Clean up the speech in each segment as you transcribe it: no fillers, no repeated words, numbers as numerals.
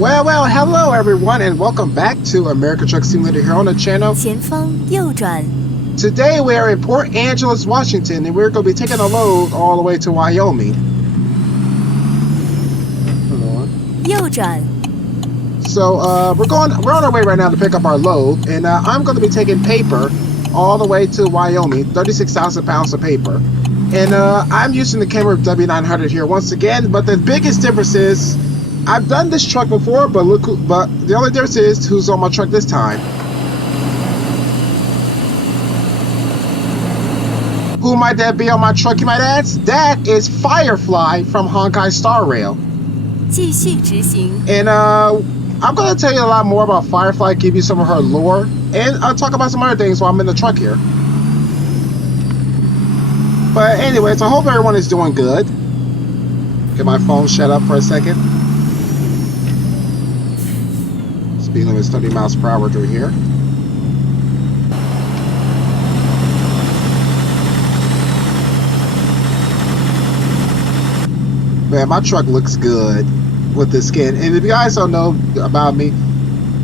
Well, hello everyone, and welcome back to American Truck Simulator here on the channel. 前方右转 Today we are in Port Angeles, Washington, and we're going to be taking a load all the way to Wyoming. Hold on. 右转 So we're on our way right now to pick up our load, and I'm going to be taking paper all the way to Wyoming, 36,000 pounds of paper. And I'm using the Kenworth W900 here once again, but the biggest difference is I've done this truck before, but the only difference is who's on my truck this time. Who might that be on my truck, you might ask? That is Firefly from Honkai Star Rail. 继续直行 And I'm going to tell you a lot more about Firefly, give you some of her lore, and I'll talk about some other things while I'm in the truck here. But anyways, I hope everyone is doing good. Get my phone shut up for a second. Speed limit is 30 miles per hour through here. Man, my truck looks good with the skin. And if you guys don't know about me,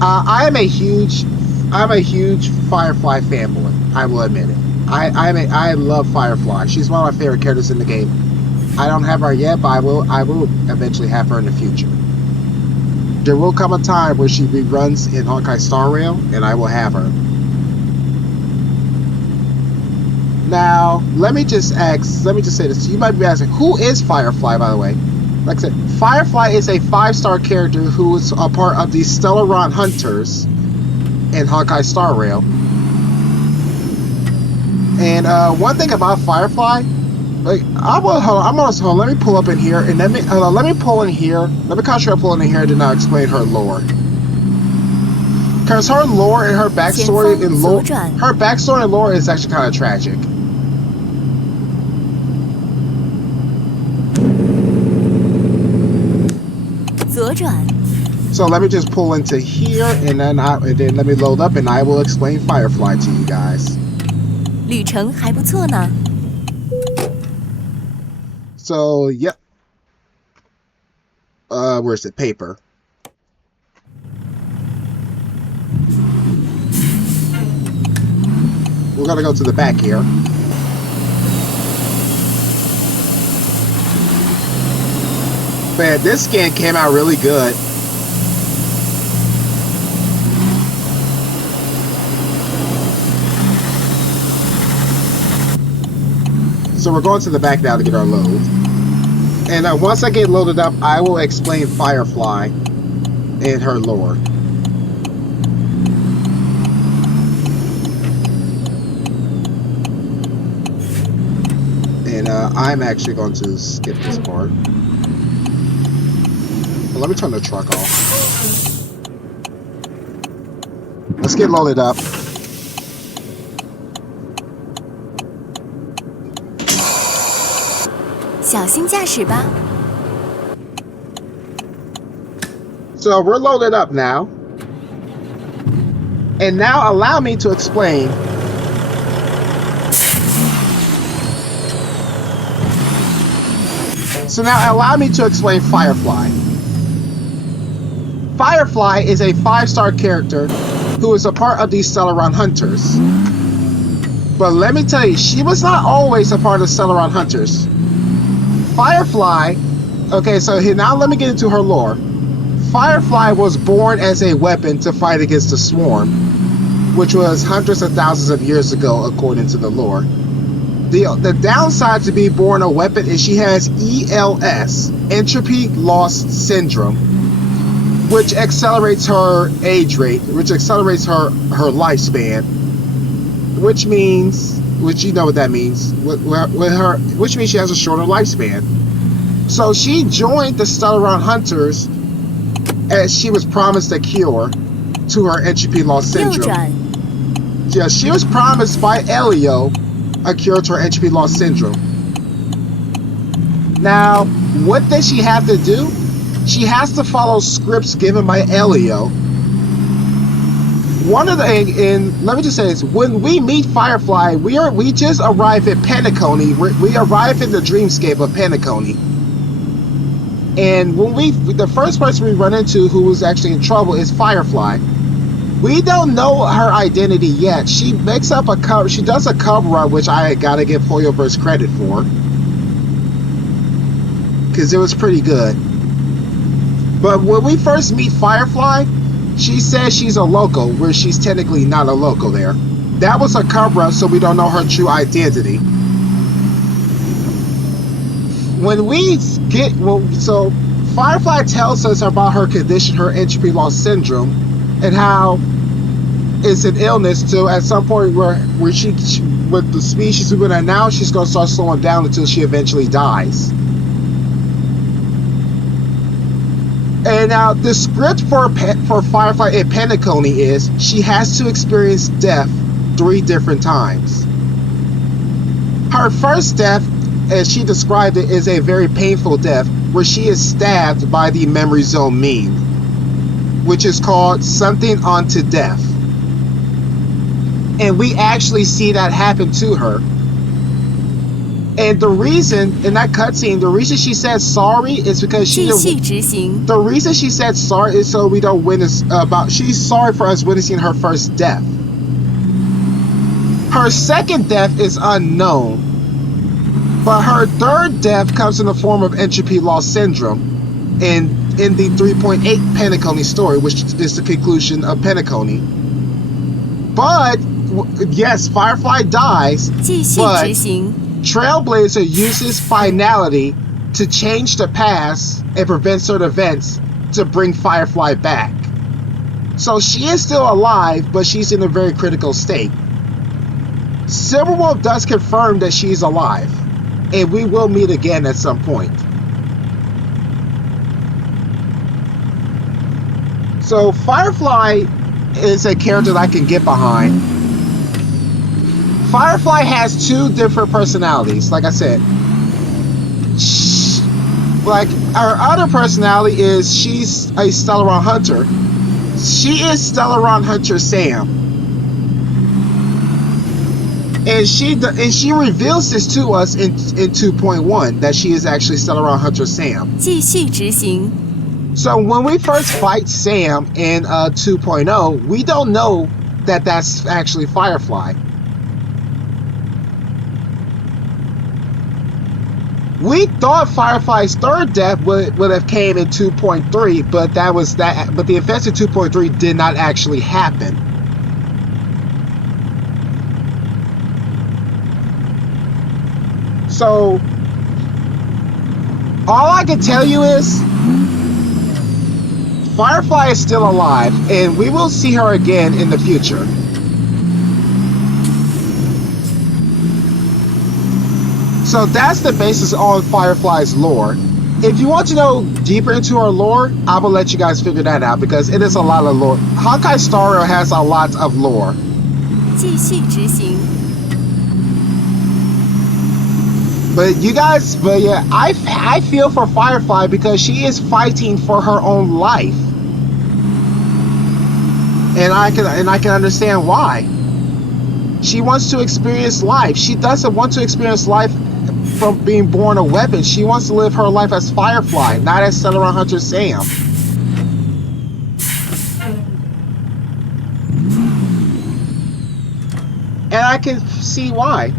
I'm a huge Firefly fanboy. I will admit it. I love Firefly. She's one of my favorite characters in the game. I don't have her yet, but I will eventually have her in the future. There will come a time where she reruns in Honkai Star Rail, and I will have her. Now, let me just say this. You might be asking, who is Firefly, by the way? Like I said, Firefly is a 5-star character who is a part of the Stellaron Hunters in Honkai Star Rail. And one thing about Firefly, like hold on, let me pull up in here and let me pull in here. Let me concentrate on pulling in here and then I'll explain her lore. Because her lore and her backstory and lore is actually kind of tragic. So let me just pull into here and then let me load up and I will explain Firefly to you guys. 旅程还不错呢 So, yep. Where's the paper? We're gonna go to the back here. Man, this scan came out really good. So we're going to the back now to get our load. And once I get loaded up, I will explain Firefly and her lore. And I'm actually going to skip this part. But let me turn the truck off. Let's get loaded up. So we're loaded up now. And now allow me to explain Firefly. Firefly is a 5-star character who is a part of the Stellaron Hunters. But let me tell you, she was not always a part of the Stellaron Hunters. Firefly, okay, so here, now let me get into her lore. Firefly was born as a weapon to fight against the Swarm, which was hundreds of thousands of years ago, according to the lore. The downside to be born a weapon is she has ELS, Entropy Loss Syndrome, which accelerates her age rate, which accelerates her lifespan, which you know what that means, which means she has a shorter lifespan. So she joined the Stellaron Hunters as she was promised a cure to her entropy loss syndrome. Yeah, she was promised by Elio a cure to her entropy loss syndrome. Now, what does she have to do? She has to follow scripts given by Elio. One of the, and let me just say this, when we meet Firefly, we just arrive at Penacony. We arrive in the dreamscape of Penacony. And the first person we run into who was actually in trouble is Firefly. We don't know her identity yet. She makes up a cover. She does a cover run, which I gotta give Hoyoverse credit for, because it was pretty good. But when we first meet Firefly, she says she's a local, where she's technically not a local there. That was a cover up, so we don't know her true identity. So Firefly tells us about her condition, her entropy loss syndrome, and how it's an illness to at some point where she with the speed she's moving at now, she's going to start slowing down until she eventually dies. And now the script for Firefly in Penacony is she has to experience death 3 different times. Her first death, as she described it, is a very painful death where she is stabbed by the memory zone meme, which is called something unto death. And we actually see that happen to her. And the reason, in that cutscene, the reason she said sorry is because the reason she said sorry is so we don't witness she's sorry for us witnessing her first death. Her second death is unknown, but her third death comes in the form of entropy loss syndrome in the 3.8 Penacony story, which is the conclusion of Penacony. But yes, Firefly dies, but Trailblazer uses finality to change the past and prevent certain events to bring Firefly back. So she is still alive, but she's in a very critical state. Silverwolf does confirm that she's alive, and we will meet again at some point. So Firefly is a character that I can get behind. Firefly has 2 different personalities, like I said. Like, her other personality is she's a Stellaron Hunter. She is Stellaron Hunter Sam. And she reveals this to us in 2.1, that she is actually Stellaron Hunter Sam. 继续执行. So when we first fight Sam in 2.0, we don't know that that's actually Firefly. We thought Firefly's third death would have came in 2.3, but but the events in 2.3 did not actually happen. So all I can tell you is Firefly is still alive, and we will see her again in the future. So that's the basis on Firefly's lore. If you want to know deeper into her lore, I will let you guys figure that out, because it is a lot of lore. Honkai Star Rail has a lot of lore. 继续执行. But yeah, I feel for Firefly because she is fighting for her own life. And I can understand why. She wants to experience life. She doesn't want to experience life from being born a weapon. She wants to live her life as Firefly, not as Stellaron Hunter Sam. And I can see why.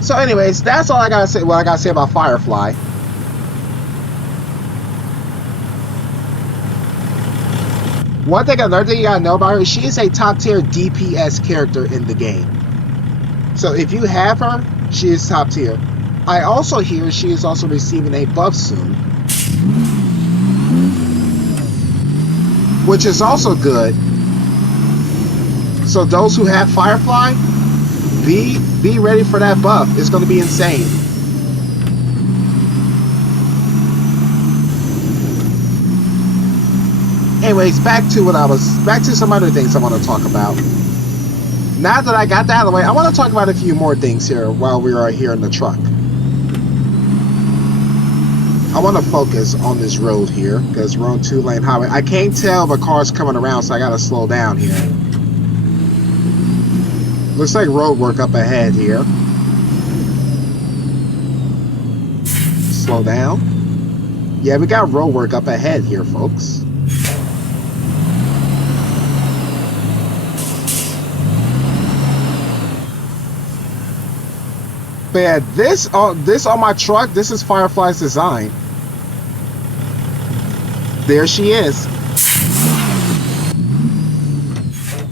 So anyways, that's all I gotta say. What I gotta say about Firefly. Another thing you gotta know about her, she is a top tier DPS character in the game. So if you have her, she is top tier. I also hear she is also receiving a buff soon, which is also good. So those who have Firefly, be ready for that buff. It's going to be insane. Anyways, back to some other things I want to talk about. Now that I got that out of the way, I want to talk about a few more things here while we are here in the truck. I want to focus on this road here because we're on 2-lane highway. I can't tell if a car's coming around, so I got to slow down here. Looks like road work up ahead here. Slow down. Yeah, we got road work up ahead here, folks. But yeah, this on my truck, this is Firefly's design. There she is.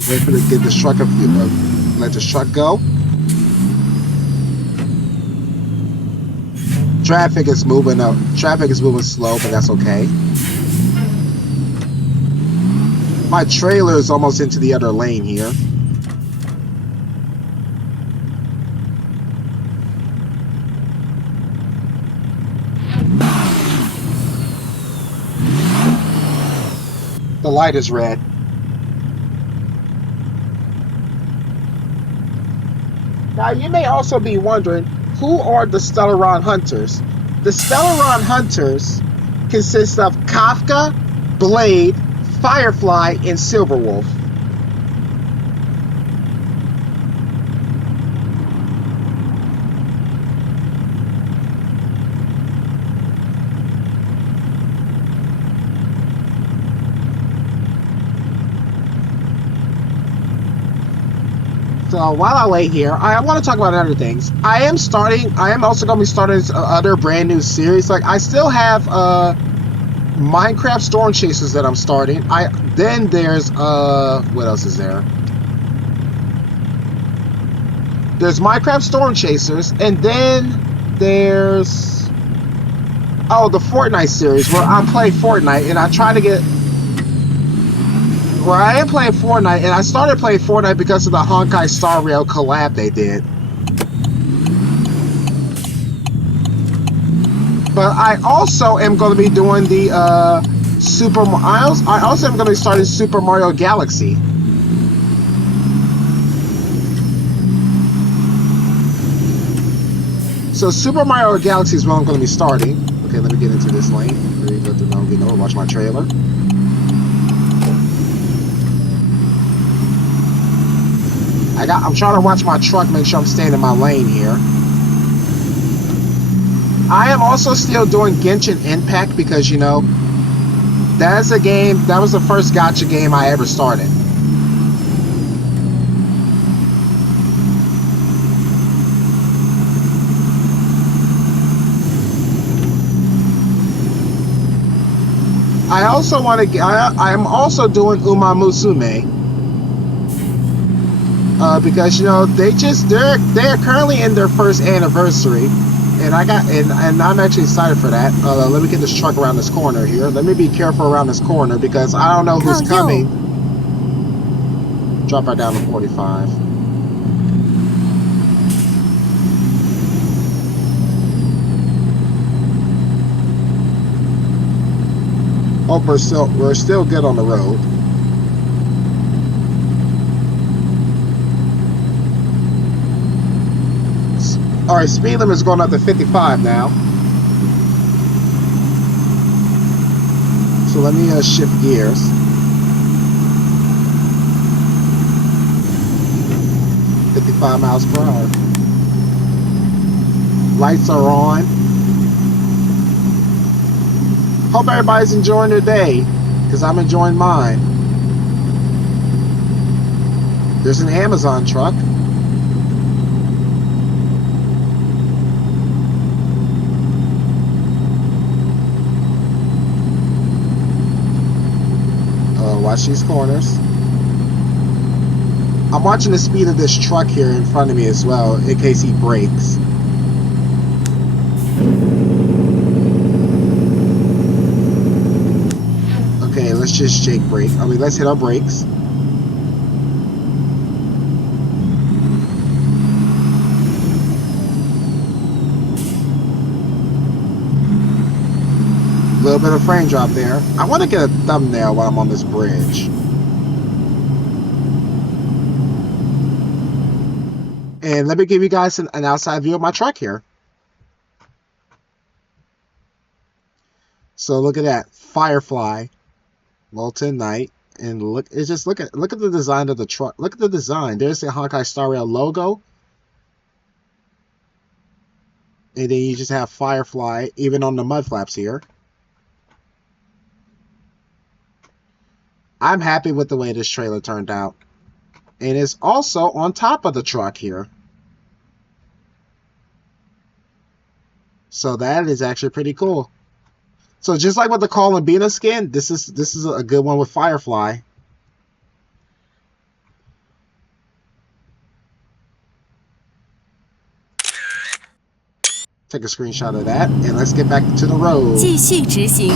Wait for to get this truck let this truck go. Traffic is moving up. Traffic is moving slow, but that's okay. My trailer is almost into the other lane here. The light is red. Now, you may also be wondering, who are the Stellaron Hunters? The Stellaron Hunters consist of Kafka, Blade, Firefly, and Silverwolf. So while I wait here, I want to talk about other things. I am also going to be starting other brand new series. Like, I still have Minecraft Storm Chasers that I'm starting. Then there's what else is there? There's Minecraft Storm Chasers, and then there's the Fortnite series where I play Fortnite and I try to get. Where I am playing Fortnite, and I started playing Fortnite because of the Honkai Star Rail collab they did. But I also am going to be doing the I also am going to be starting Super Mario Galaxy. So Super Mario Galaxy is what I'm going to be starting. Okay, let me get into this lane. There you go. I'm getting over. Watch my trailer. I'm trying to watch my truck, make sure I'm staying in my lane here. I am also still doing Genshin Impact because, you know, that's a game, that was the first gacha game I ever started. I also want to, I am also doing Uma Musume. Because, you know, they're currently in their first anniversary, and I'm actually excited for that. Let me get this truck around this corner here. Let me be careful around this corner because I don't know who's coming. Drop her down to 45. Oh, we're still good on the road. Alright, speed limit is going up to 55 now. So let me shift gears. $55 miles per hour. Lights are on. Hope everybody's enjoying their day, because I'm enjoying mine. There's an Amazon truck. Watch these corners. I'm watching the speed of this truck here in front of me as well, in case he brakes. Okay, let's just shake brake. Let's hit our brakes. A little bit of frame drop there. I want to get a thumbnail while I'm on this bridge. And let me give you guys an outside view of my truck here. So look at that. Firefly, Molten Night, And look, it's just look at the design of the truck. Look at the design. There's the Honkai Star Rail logo. And then you just have Firefly even on the mud flaps here. I'm happy with the way this trailer turned out. And it's also on top of the truck here. So that is actually pretty cool. So just like with the Call and Beta skin, this is a good one with Firefly. Take a screenshot of that, and let's get back to the road. 继续执行。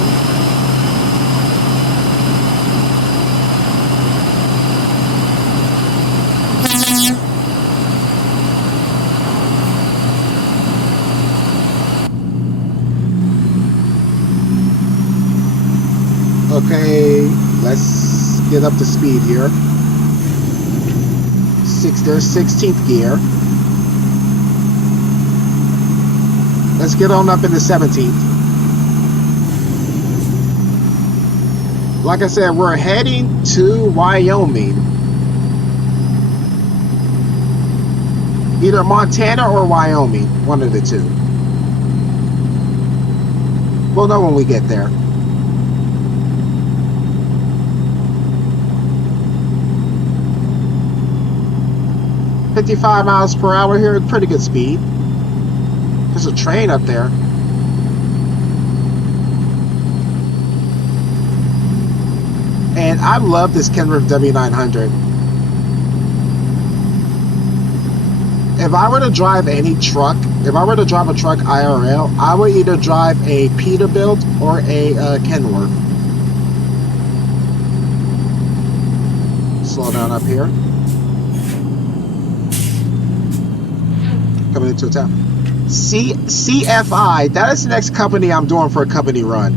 Okay, let's get up to speed here. There's 16th gear. Let's get on up into 17th. Like I said, we're heading to Wyoming. Either Montana or Wyoming, one of the two. We'll know when we get there. $55 miles per hour here, pretty good speed. There's a train up there. And I love this Kenworth W900. If I were to drive any truck, if I were to drive a truck IRL, I would either drive a Peterbilt or a Kenworth. Slow down up here. Coming into a town. CFI, that is the next company I'm doing for a company run.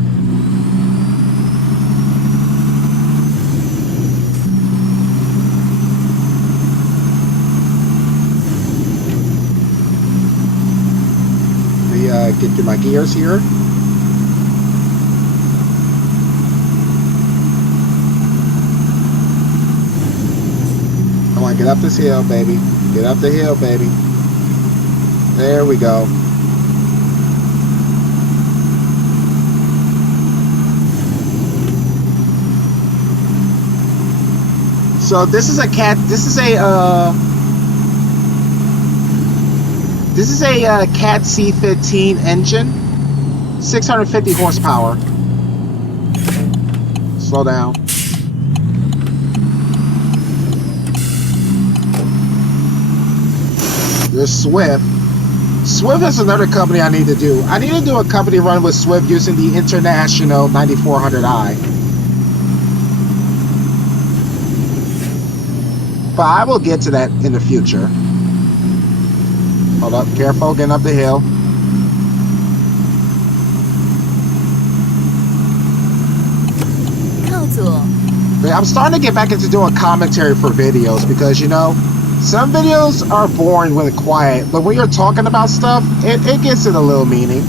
Let me get through my gears here. Come on, get up this hill, baby. Get up the hill, baby. There we go. So this is a cat C15 engine, 650 horsepower. Slow down. There's Swift. Swift is another company I need to do. I need to do a company run with Swift using the International 9400i. But I will get to that in the future. Hold up, careful, getting up the hill. I'm starting to get back into doing commentary for videos because, you know, some videos are boring when it's quiet, but when you're talking about stuff, it gets it a little meaning.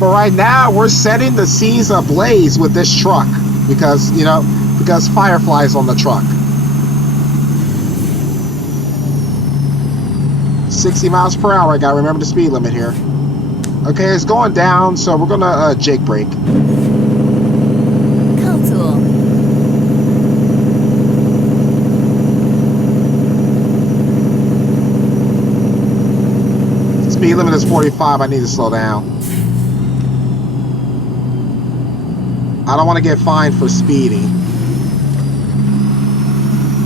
But right now, we're setting the seas ablaze with this truck because, you know, because Firefly's on the truck. 60 miles per hour. I gotta remember the speed limit here. Okay, it's going down, so we're gonna jake brake. Speed limit is 45. I need to slow down. I don't want to get fined for speeding.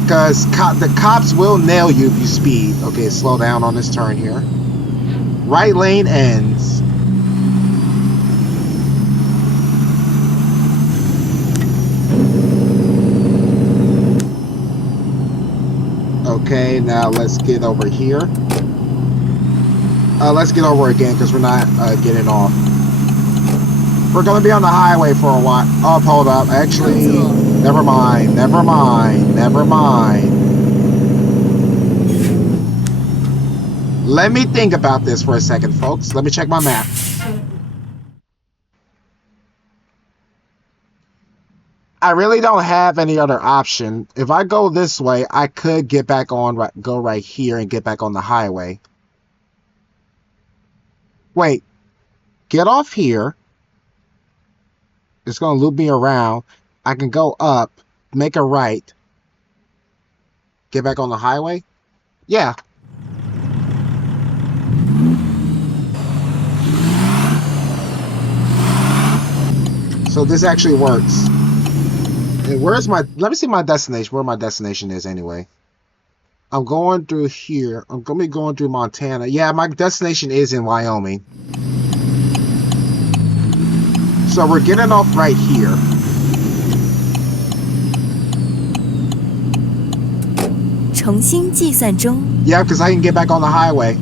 Because the cops will nail you if you speed. Okay, slow down on this turn here. Right lane ends. Okay, now let's get over here. Let's get over again because we're not getting off. We're going to be on the highway for a while. Oh, hold up. Actually, never mind. Never mind. Never mind. Let me think about this for a second, folks. Let me check my map. I really don't have any other option. If I go this way, I could get back on, go right here and get back on the highway. Wait, get off here. It's going to loop me around. I can go up, make a right, get back on the highway. Yeah. So this actually works. And where's my, let me see my destination, where my destination is anyway. I'm going through here. I'm going to be going through Montana. Yeah, my destination is in Wyoming. So we're getting off right here. Yeah, because I can get back on the highway.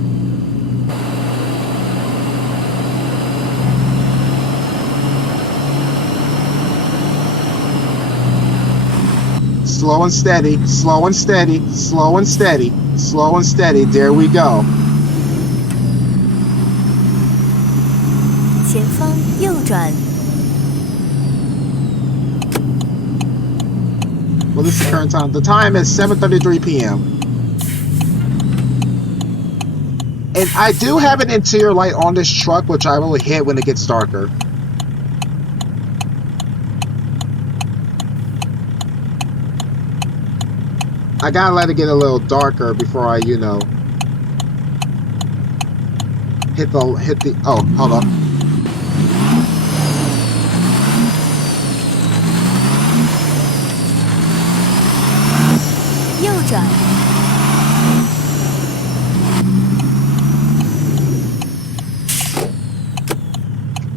Slow and steady, slow and steady, slow and steady, slow and steady. There we go. Well, this is the current time. The time is 7:33 p.m. And I do have an interior light on this truck, which I will hit when it gets darker. I gotta let it get a little darker before I, you know, hit the, oh, hold on.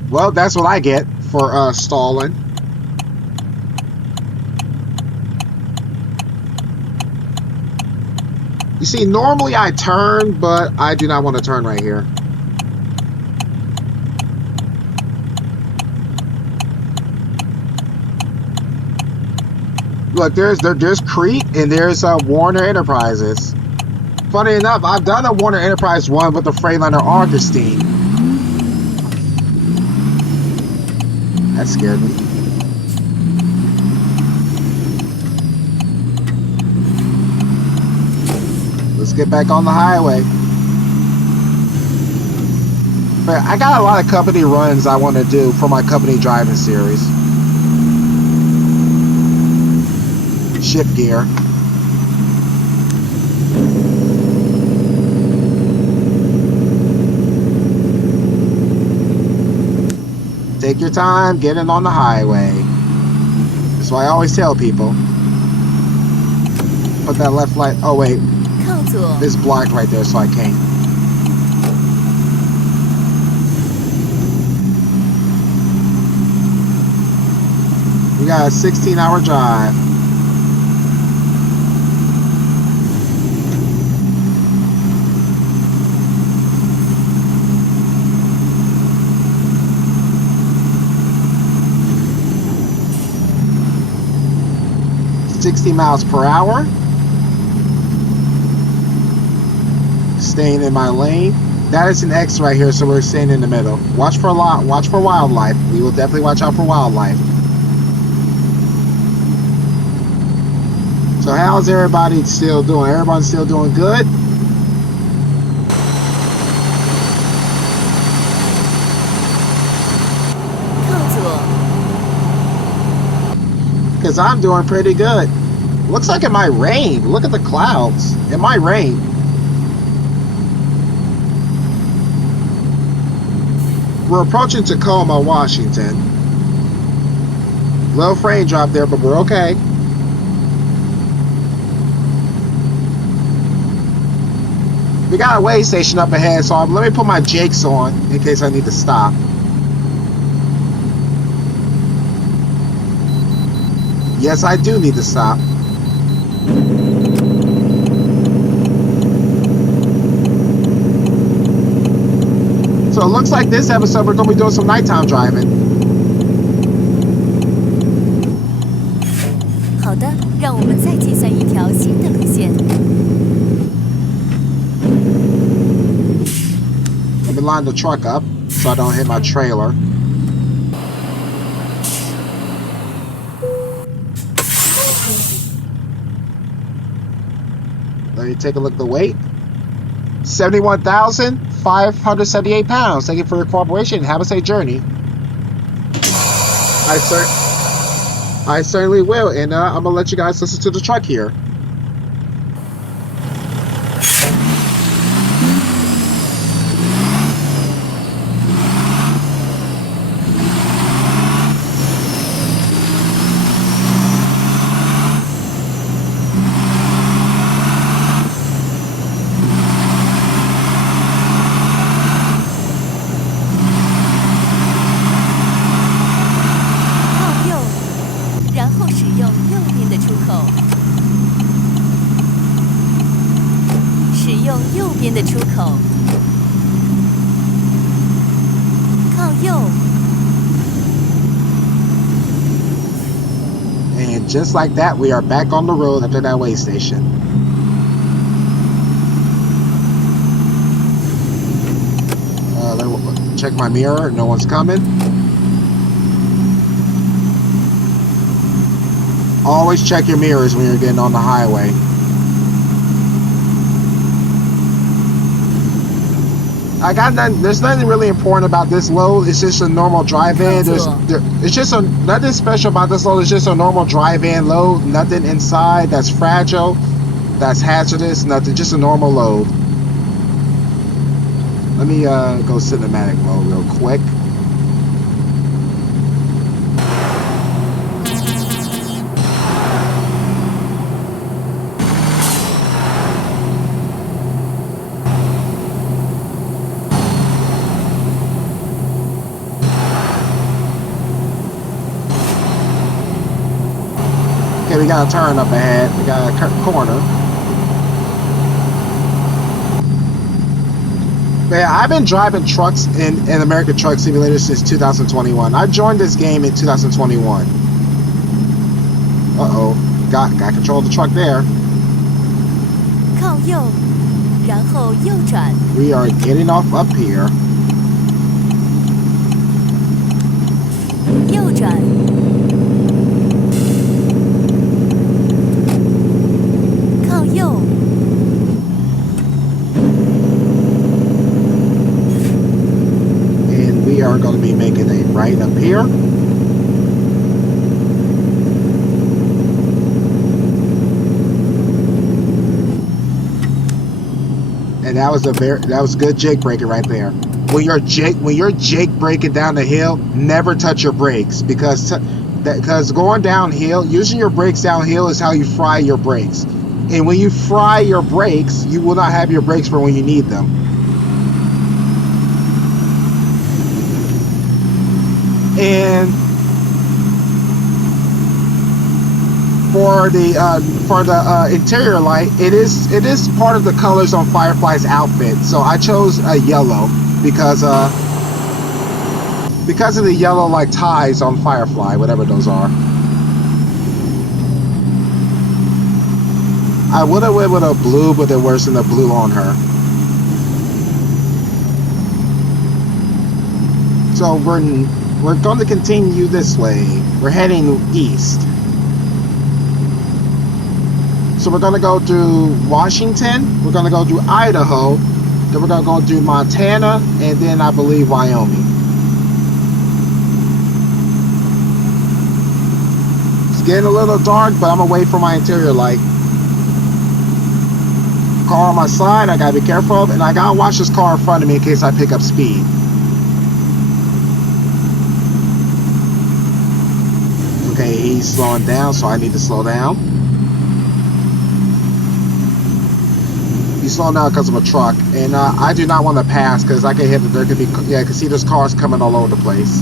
Well, that's what I get for stalling. You see, normally I turn, but I do not want to turn right here. Look, there's Crete and there's Warner Enterprises. Funny enough, I've done a Warner Enterprise one with the Freightliner Augustine. That scared me. Let's get back on the highway. But I got a lot of company runs I want to do for my company driving series. Shift gear. Take your time getting on the highway. That's why I always tell people. Put that left light. Oh wait, it's blocked right there, so I can't. We got a 16-hour drive. .60 mph. Staying in my lane. That is an X right here, so we're staying in the middle. Watch for wildlife. We will definitely watch out for wildlife. So how's everybody still doing? Everyone's still doing good? Because I'm doing pretty good. Looks like it might rain. Look at the clouds. It might rain. We're approaching Tacoma, Washington. Little frame drop there, but we're okay. We got a weigh station up ahead, so let me put my Jakes on in case I need to stop. Yes, I do need to stop. So it looks like this episode we're going to be doing some nighttime driving. 好的，让我们再计算一条新的路线。me line the truck up so I don't hit my trailer. Let me take a look at the weight. 71,578 pounds. Thank you for your cooperation. Have a safe journey. I certainly will, and I'm gonna let you guys listen to the truck here. And just like that, we are back on the road after that way station. Check my mirror. No one's coming. Always check your mirrors when you're getting on the highway. I got nothing. There's nothing really important about this load. It's just a normal drive-in. It's just nothing special about this load. It's just a normal drive-in load. Nothing inside that's fragile, that's hazardous. Nothing. Just a normal load. Let me go cinematic mode real quick. Okay, we got a turn up ahead. We got a corner. Yeah, I've been driving trucks in American Truck Simulator since 2021. I joined this game in 2021. Uh-oh. Got control of the truck there. We are getting off up here. And we are going to be making a right up here. And that was good jake braking right there. When you're jake braking down the hill, never touch your brakes because going downhill, using your brakes downhill is how you fry your brakes. And when you fry your brakes, you will not have your brakes for when you need them. And for the interior light, it is part of the colors on Firefly's outfit. So I chose a yellow because of the yellow like ties on Firefly, whatever those are. I would have went with a blue, but there wasn't a blue on her. So we're going to continue this way. We're heading east. So we're going to go through Washington, we're going to go through Idaho, then we're going to go through Montana, and then I believe Wyoming. It's getting a little dark, but I'm going to wait for my interior light. Car on my side, I got to be careful of, and I got to watch this car in front of me in case I pick up speed. Okay, he's slowing down, so I need to slow down. He's slowing down because of a truck, and I do not want to pass because I can hit it. There could be, yeah, I can see there's cars coming all over the place.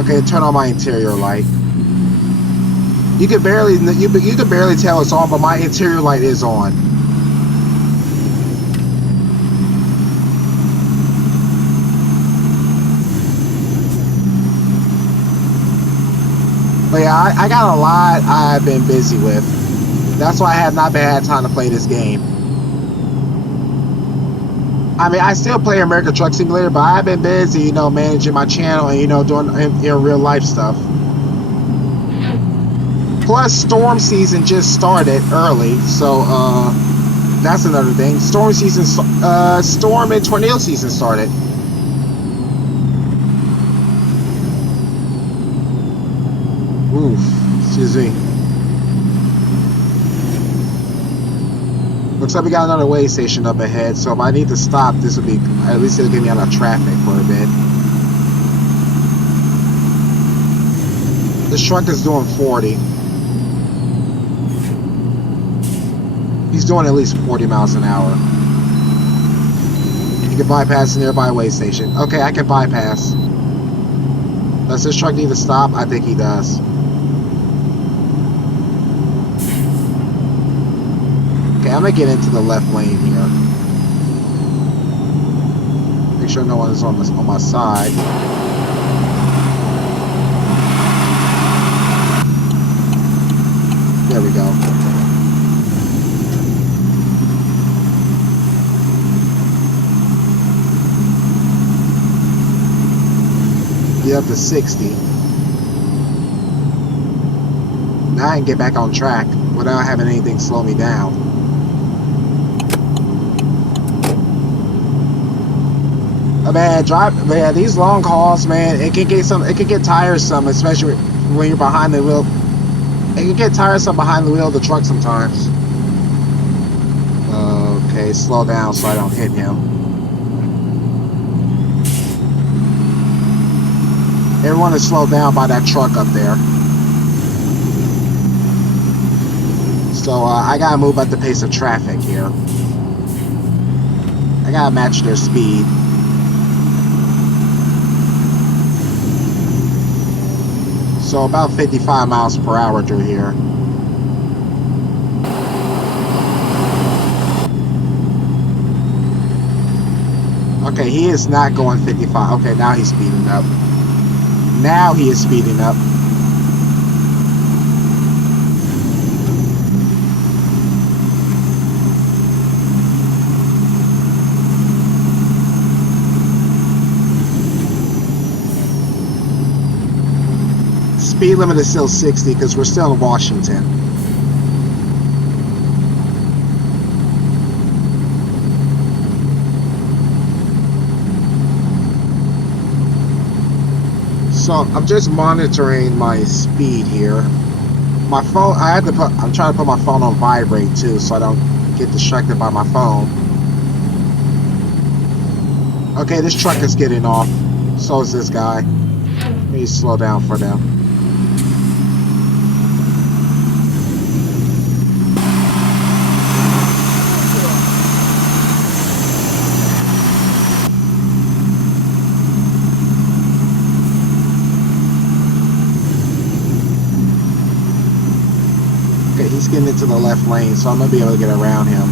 Okay, turn on my interior light. You can barely tell it's on, but my interior light is on. But yeah, I got a lot I've been busy with. That's why I have not had time to play this game. I mean, I still play American Truck Simulator, but I've been busy, you know, managing my channel and, you know, doing real life stuff. Plus, storm season just started early, so that's another thing. Storm and tornado season started. Oof, excuse me. Looks like we got another way station up ahead, so if I need to stop, this will be, at least it'll get me out of traffic for a bit. This truck is doing 40. He's doing at least 40 miles an hour. You can bypass the nearby way station. Okay, I can bypass. Does this truck need to stop? I think he does. Okay, I'm gonna get into the left lane here. Make sure no one is on my side. There we go. Get up to 60. Now I can get back on track without having anything slow me down. Man, these long hauls, man, it can get tiresome, especially when you're behind the wheel. It can get tiresome behind the wheel of the truck sometimes. Okay, slow down so I don't hit him. Everyone is slowed down by that truck up there. So I gotta move at the pace of traffic here. I gotta match their speed. So about 55 miles per hour through here. Okay, he is not going 55. Okay, now he's speeding up. Now he is speeding up. Speed limit is still 60 because we're still in Washington. So I'm just monitoring my speed here. My phone, I'm trying to put my phone on vibrate too so I don't get distracted by my phone. Okay, this truck is getting off. So is this guy. Let me slow down for them. He's getting into the left lane, so I'm going to be able to get around him.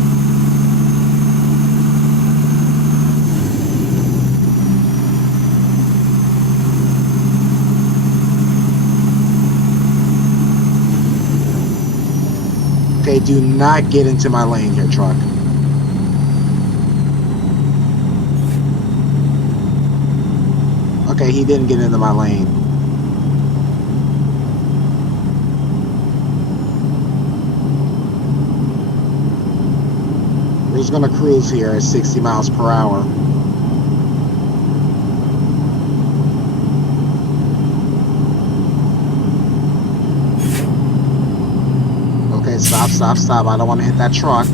Okay, do not get into my lane here, truck. Okay, he didn't get into my lane. We're just gonna cruise here at 60 miles per hour. Okay, stop, stop, stop. I don't want to hit that truck.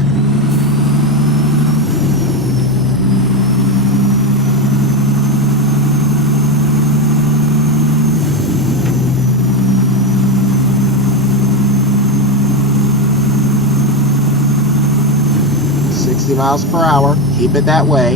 Miles per hour. Keep it that way.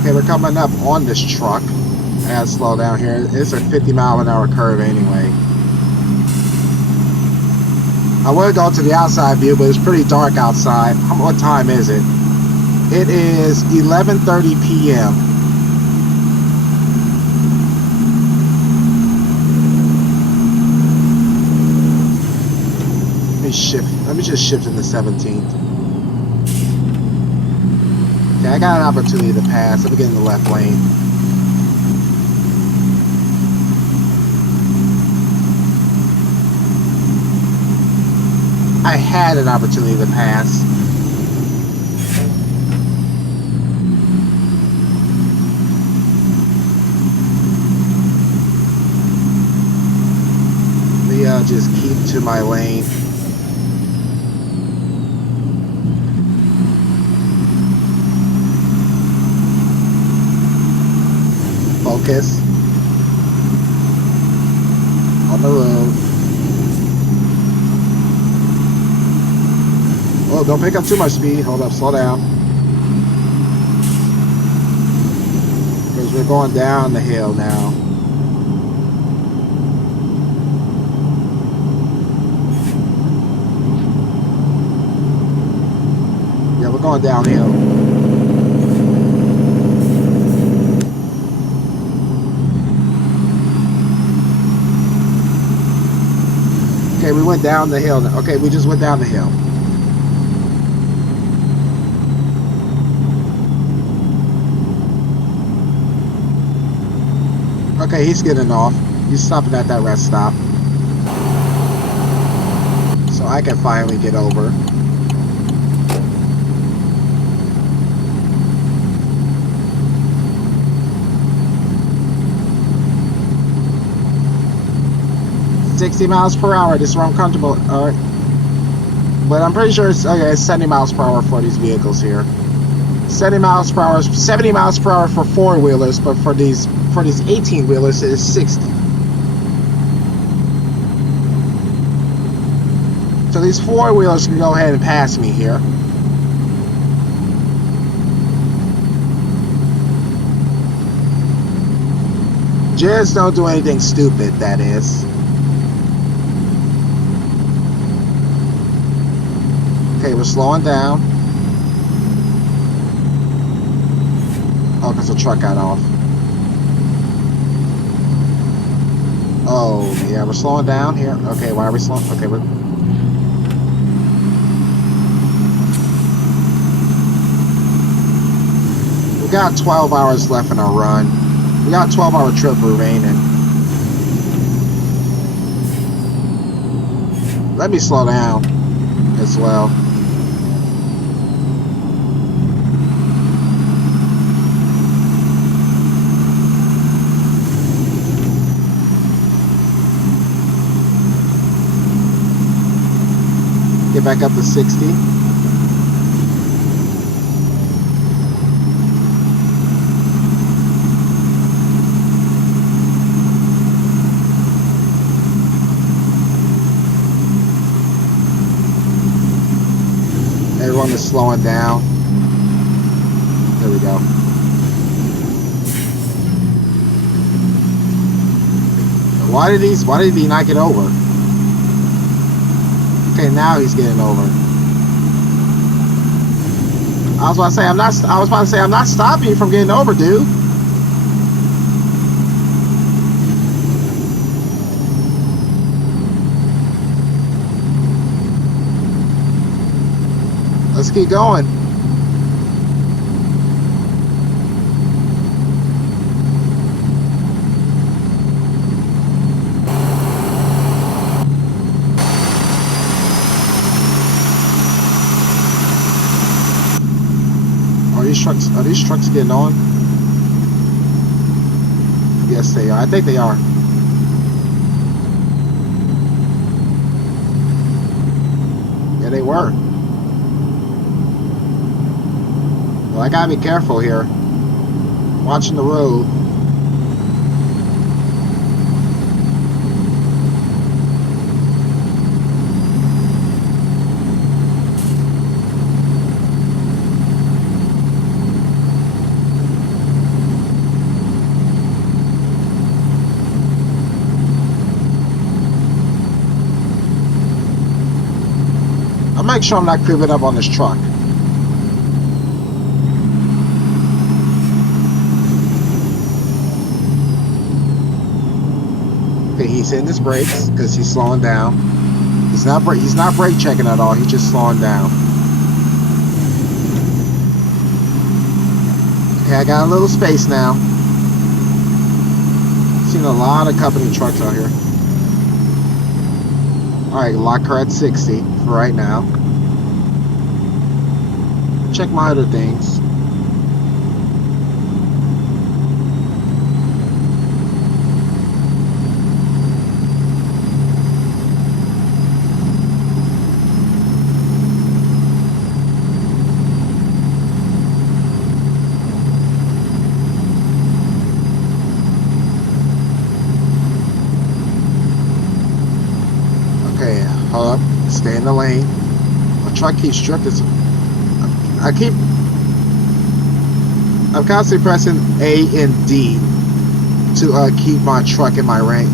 Okay, we're coming up on this truck. I gotta slow down here. It's a 50 mile an hour curve anyway. I would go to the outside view, but it's pretty dark outside. What time is it? It is 11:30 p.m. Let me just shift in the 17th. Okay, I got an opportunity to pass. Let me get in the left lane. I had an opportunity to pass. Let me just keep to my lane. Focus on the road. Oh, don't pick up too much speed. Hold up, slow down. Because we're going down the hill now. Yeah, we're going downhill. Okay, we went down the hill. Okay, we just went down the hill. Okay, he's getting off. He's stopping at that rest stop. So I can finally get over. $60 miles per hour. This is where I'm comfortable. Alright. But I'm pretty sure it's, okay, it's 70 miles per hour for these vehicles here. 70 miles per hour, 70 miles per hour for four-wheelers, but for these 18-wheelers it is 60. So these four-wheelers can go ahead and pass me here. Just don't do anything stupid, that is. Okay, we're slowing down. Oh, because the truck got off. Oh, yeah, we're slowing down here. Okay, why are we slowing? Okay, we're... We got 12 hours left in our run. We got a 12-hour trip remaining. Let me slow down as well. Get back up to 60. Everyone is slowing down. There we go. Why did he not get over? Okay, now he's getting over. I was about to say I'm not stopping you from getting over, dude. Let's keep going. Are these trucks getting on? Yes, they are. I think they are. Yeah, they were. Well, I gotta be careful here. Watching the road. make sure I'm not creeping up on this truck. Okay, he's hitting his brakes because he's slowing down. He's not brake checking at all. He's just slowing down. Okay, I got a little space now. Seen a lot of company trucks out here. Alright, lock her at 60 for right now. Check my other things. Okay, hold up. Stay in the lane. My truck keeps drifting. I'm constantly pressing A and D to keep my truck in my lane.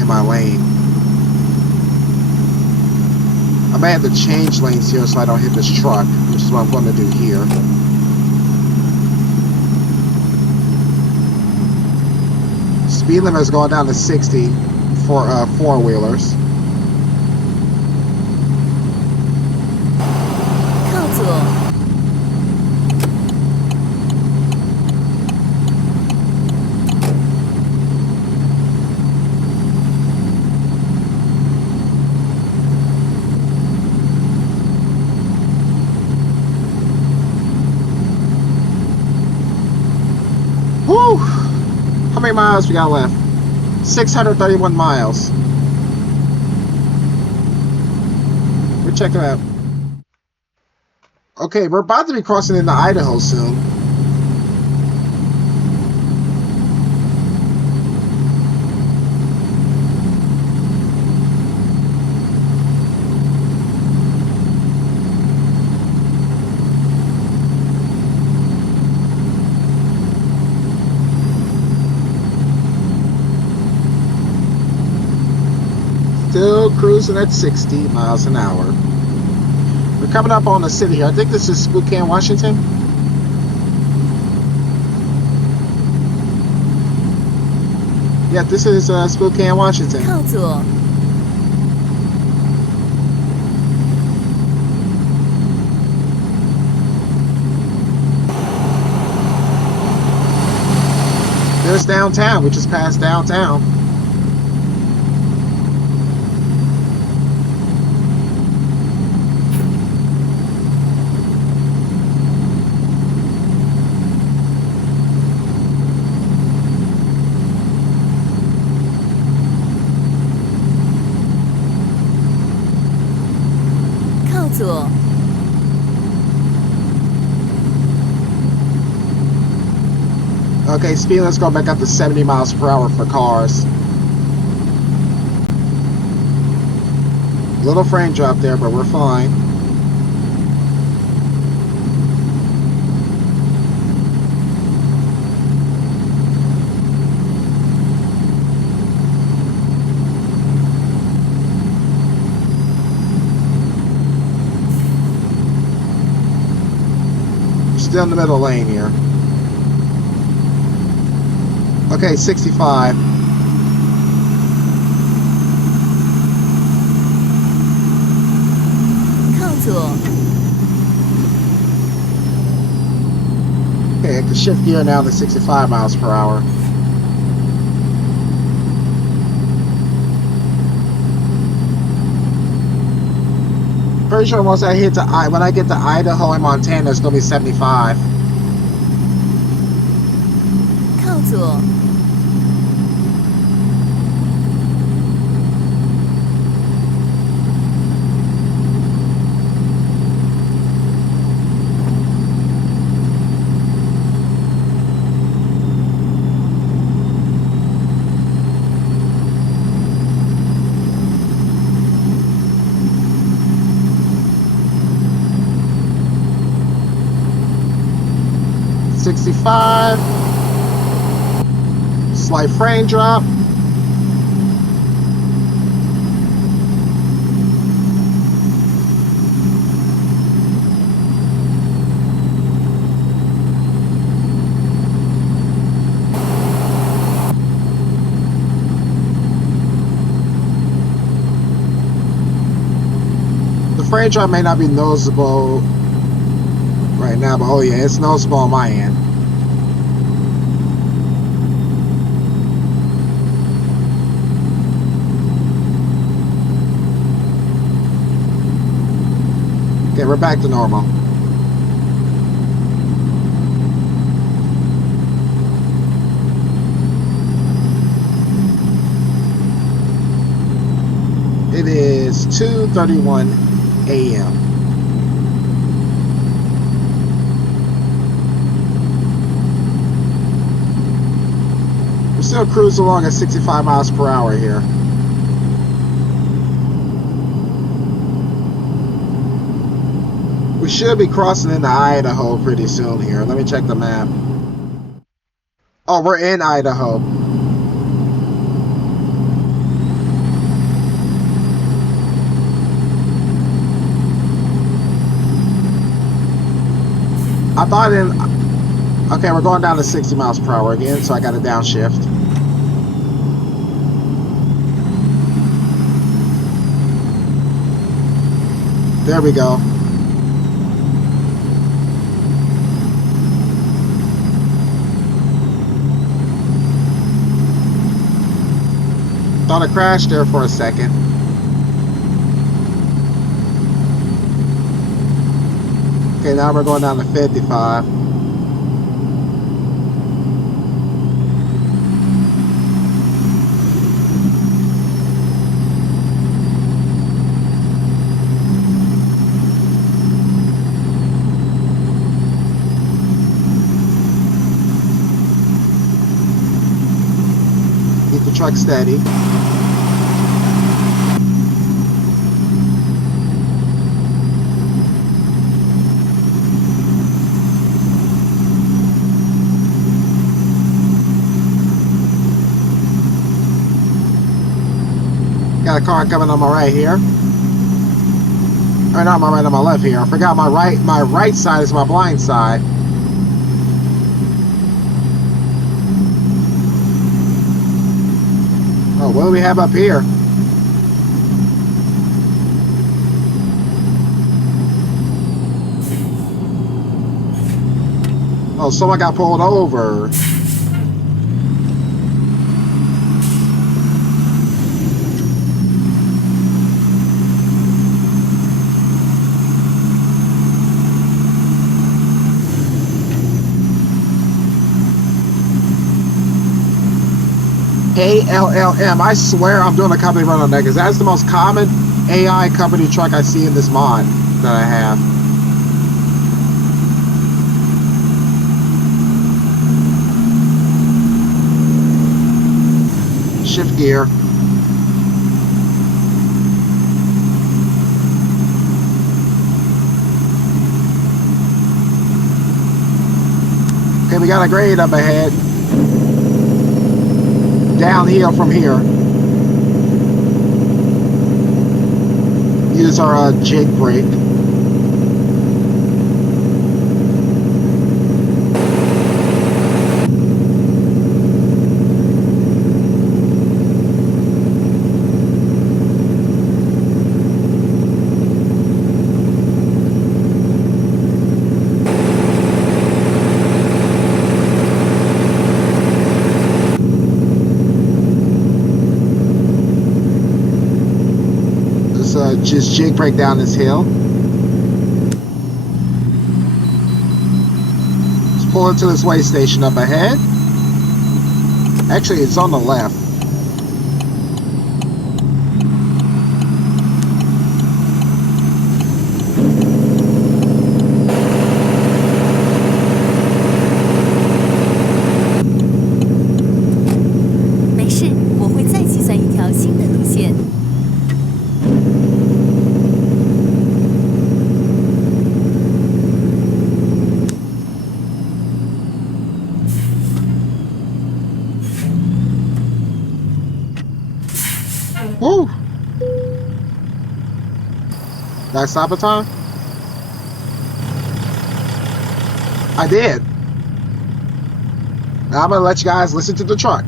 I may have to change lanes here so I don't hit this truck, which is what I'm going to do here. Speed limit is going down to 60 for four-wheelers. Woo! How many miles we got left? 631 miles. We're checking out. Okay, we're about to be crossing into Idaho soon. Still cruising at 60 miles an hour. We're coming up on the city here. I think this is Spokane, Washington. Yeah, this is Spokane, Washington. 靠左， There's downtown. We just passed downtown. Okay, speed, let's go back up to 70 miles per hour for cars. Little frame drop there, but we're fine. Still in the middle lane here. Okay, 65. Okay, I can shift gear now to 65 miles per hour. Pretty sure once I hit the when I get to Idaho and Montana, it's gonna be 75. 靠左， 65. Slight frame drop. frame drop may not be noticeable right now, but oh yeah, it's noticeable on my end. Okay, we're back to normal. It is 2:31 a.m. We're still cruising along at 65 miles per hour here. We should be crossing into Idaho pretty soon here. Let me check the map. Oh, we're in Idaho. I thought in... Okay, we're going down to 60 miles per hour again, so I got to downshift. There we go. Thought it crashed there for a second. Okay, now we're going down to 55. Keep the truck steady. Got a car coming on my right here. Or not my right, on my left here. I forgot my right side is my blind side. Oh, what do we have up here? Oh, someone got pulled over. ALLM. I swear I'm doing a company run on that because that's the most common AI company truck I see in this mod that I have. Shift gear. Okay, we got a grade up ahead. Downhill from here. Use our jig brake. Just jig brake down this hill. Let's pull into this way station up ahead. Actually, it's on the left. Woo! Did I stop a time? I did. Now I'm gonna let you guys listen to the truck.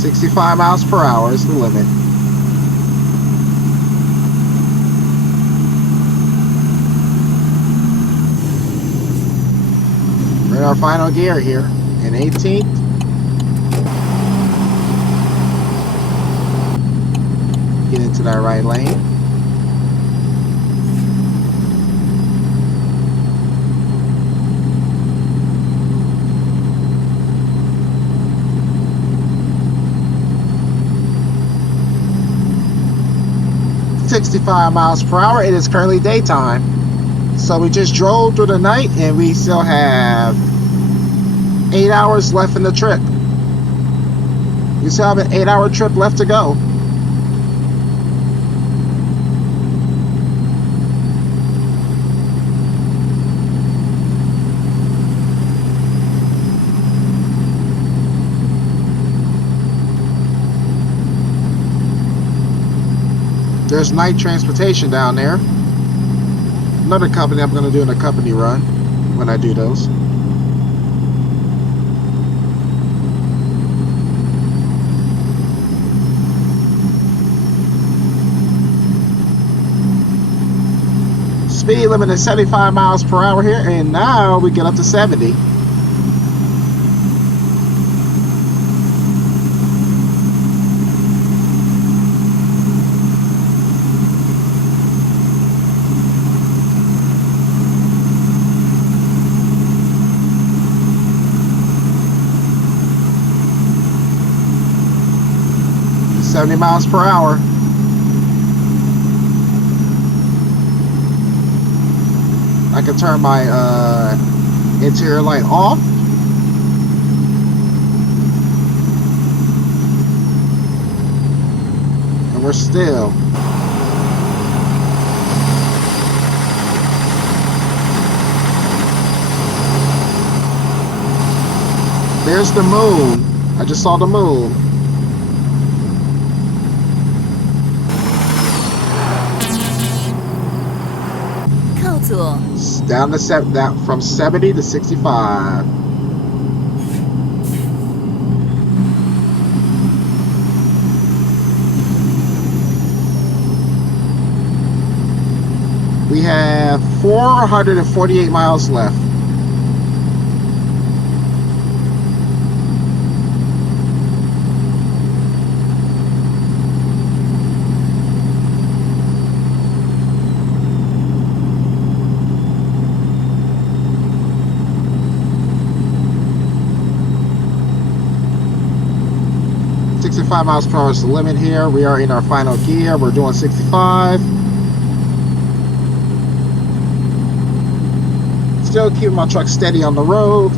65 miles per hour is the limit. We're in our final gear here in 18th. Get into that right lane. .65 miles per hour. It is currently daytime. So we just drove through the night and we still have 8 hours left in the trip. We still have an 8-hour trip left to go. There's night transportation down there. Another company I'm going to do in a company run when I do those. Speed limit is 75 miles per hour here, and now we get up to 70. .70 miles per hour. I can turn my interior light off. And we're still. There's the moon. I just saw the moon. Down to from 70 to 65. We have 448 miles left. .65 miles per hour is the limit here. We are in our final gear. We're doing 65. Still keeping my truck steady on the road.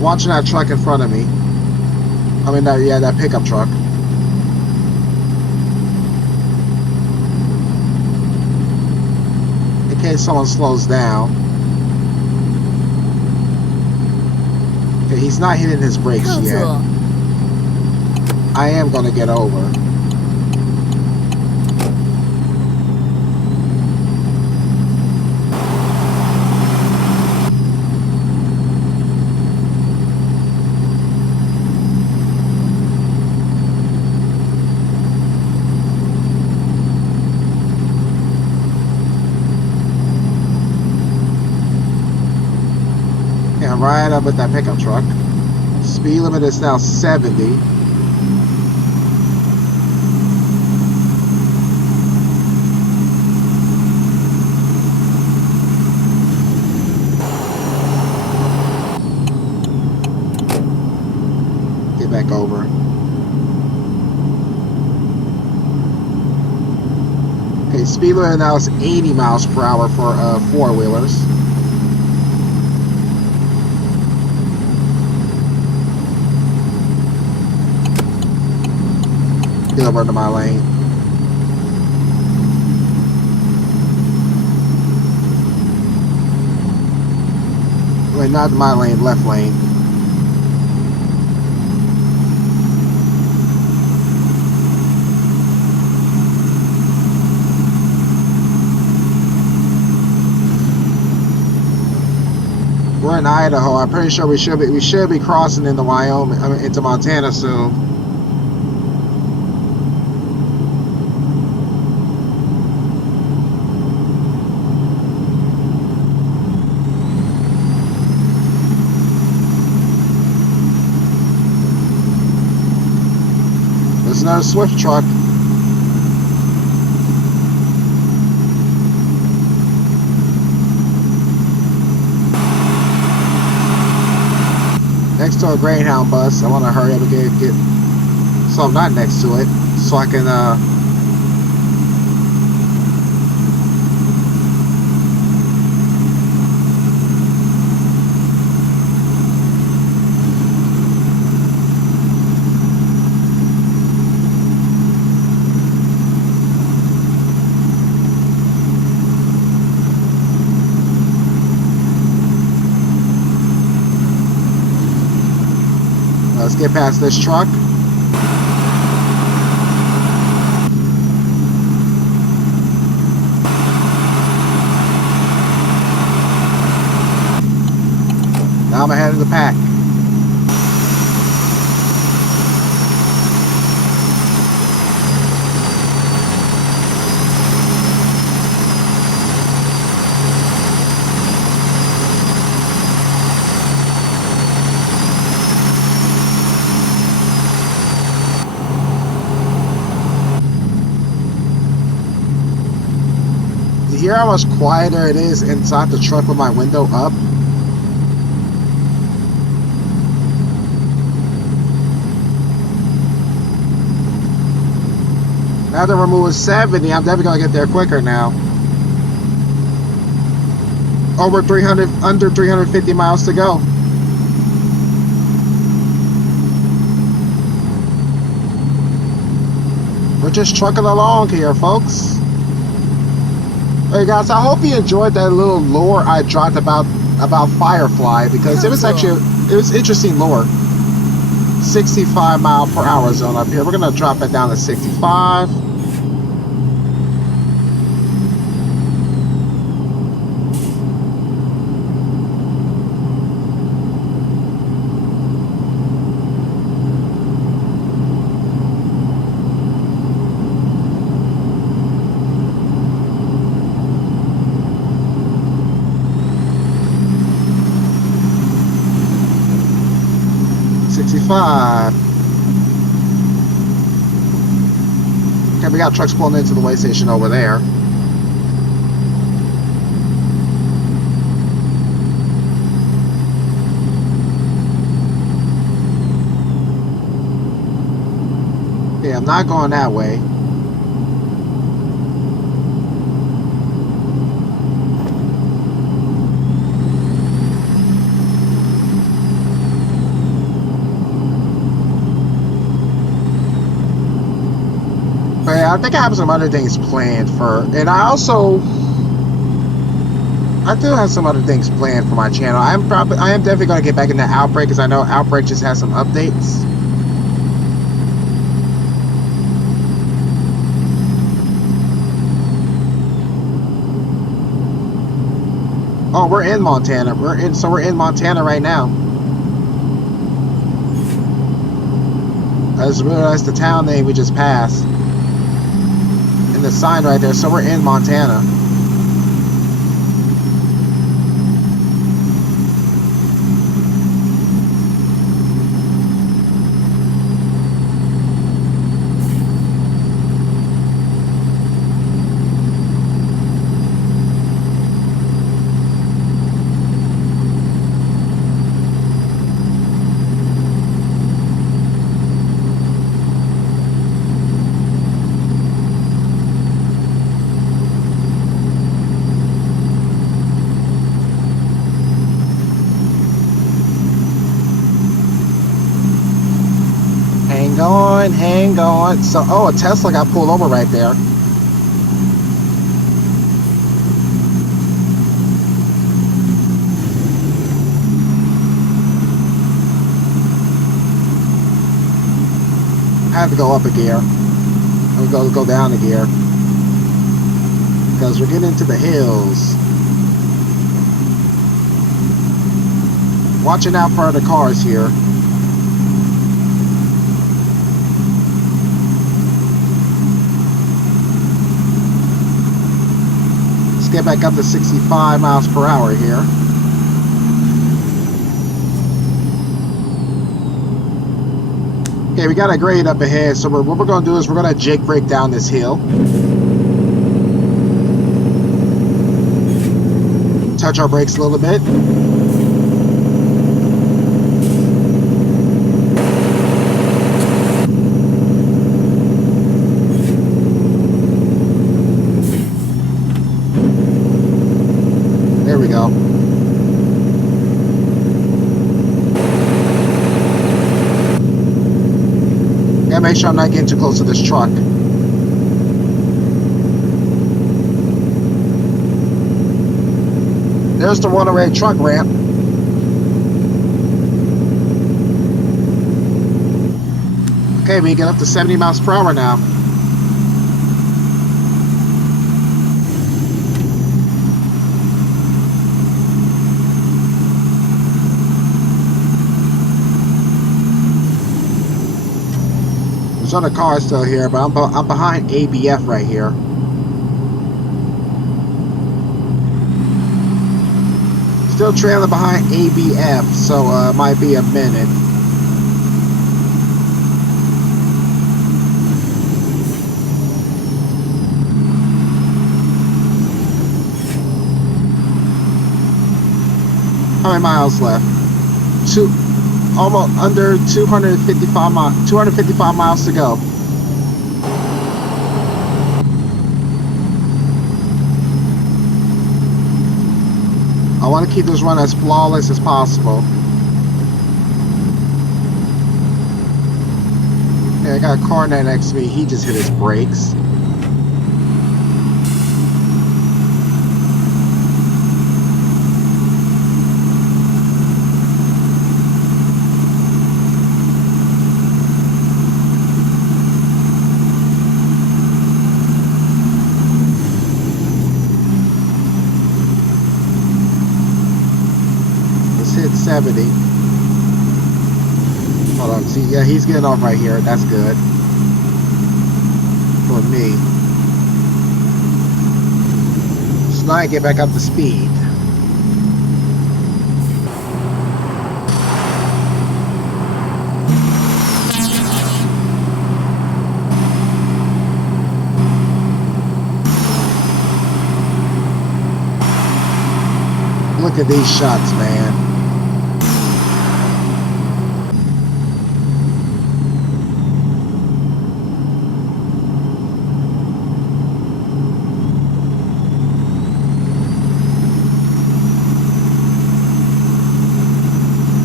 Watching that truck in front of me. I mean, that pickup truck. In case someone slows down. Okay, he's not hitting his brakes yet. I am going to get over. Right up with that pickup truck. Speed limit is now 70. Get back over. Okay, speed limit now is 80 miles per hour for four-wheelers. Get over into my lane. Wait, not my lane, left lane. Idaho. I'm pretty sure we should be crossing into Wyoming, into Montana soon. There's another Swift truck. Next to a Greyhound bus. I want to hurry up and get so I'm not next to it, so I can let's get past this truck. Now I'm ahead of the pack. You hear how much quieter it is inside the truck with my window up? Now that we're moving 70, I'm definitely gonna get there quicker now. Over 300, under 350 miles to go. We're just trucking along here, folks. Hey guys, I hope you enjoyed that little lore I dropped about Firefly, because it was interesting lore. 65 mile per hour zone up here. We're gonna drop it down to 65. Okay, we got trucks pulling into the way station over there. Yeah, I'm not going that way. I think I have some other things planned and I do have some other things planned for my channel. I am definitely going to get back into Outbreak, because I know Outbreak just has some updates. Oh, we're in Montana. We're in Montana right now. I just realized the town name we just passed. The sign right there, so we're in Montana. Hang on. So, oh, a Tesla got pulled over right there. I have to go up a gear. I'll go down a gear, because we're getting into the hills. Watching out for the cars here. Let's get back up to 65 miles per hour here. Okay, we got a grade up ahead, so what we're going to do is we're going to jake brake down this hill. Touch our brakes a little bit. There we go. Gotta make sure I'm not getting too close to this truck. There's the runaway truck ramp. Okay, we get up to 70 miles per hour now. There's other cars still here, but I'm behind ABF right here. Still trailing behind ABF, so it might be a minute. How many miles left? Almost under 255 miles. 255 miles to go. I want to keep this run as flawless as possible. Yeah, I got a car next to me. He just hit his brakes. Hit 70. Hold on, see, yeah, he's getting off right here. That's good for me. So now I get back up to speed. Look at these shots, man.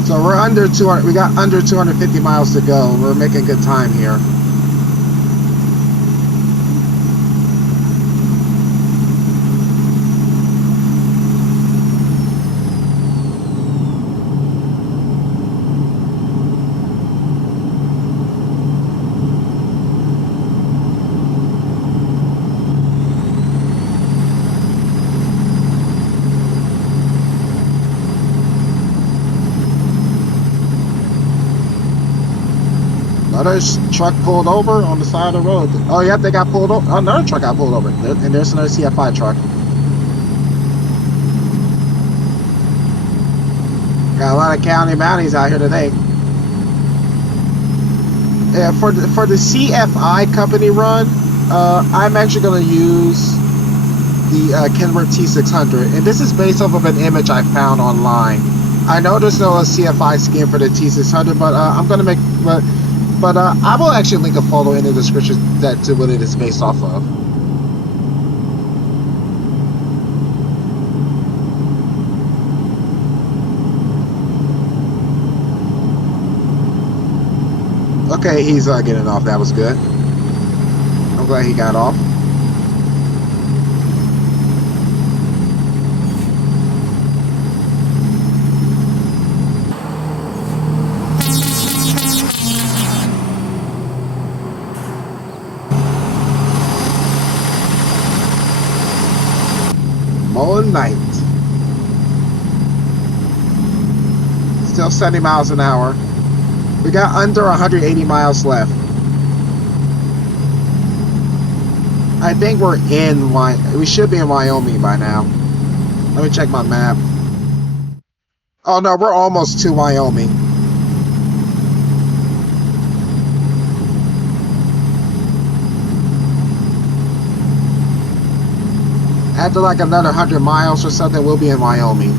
So we're under 200, we got under 250 miles to go. We're making good time here. Another truck pulled over on the side of the road. Oh, yeah, they got pulled over. Oh, another truck got pulled over. And there's another CFI truck. Got a lot of county bounties out here today. Yeah, for the CFI company run, I'm actually going to use the Kenworth T600. And this is based off of an image I found online. I know there's no CFI skin for the T600, but I'm going to make... But I will actually link a photo in the description to what it is based off of. Okay, he's getting off. That was good. I'm glad he got off. All night. Still 70 miles an hour. We got under 180 miles left. I think we're in we should be in Wyoming by now. Let me check my map. Oh no, we're almost to Wyoming. After like another 100 miles or something, we'll be in Wyoming.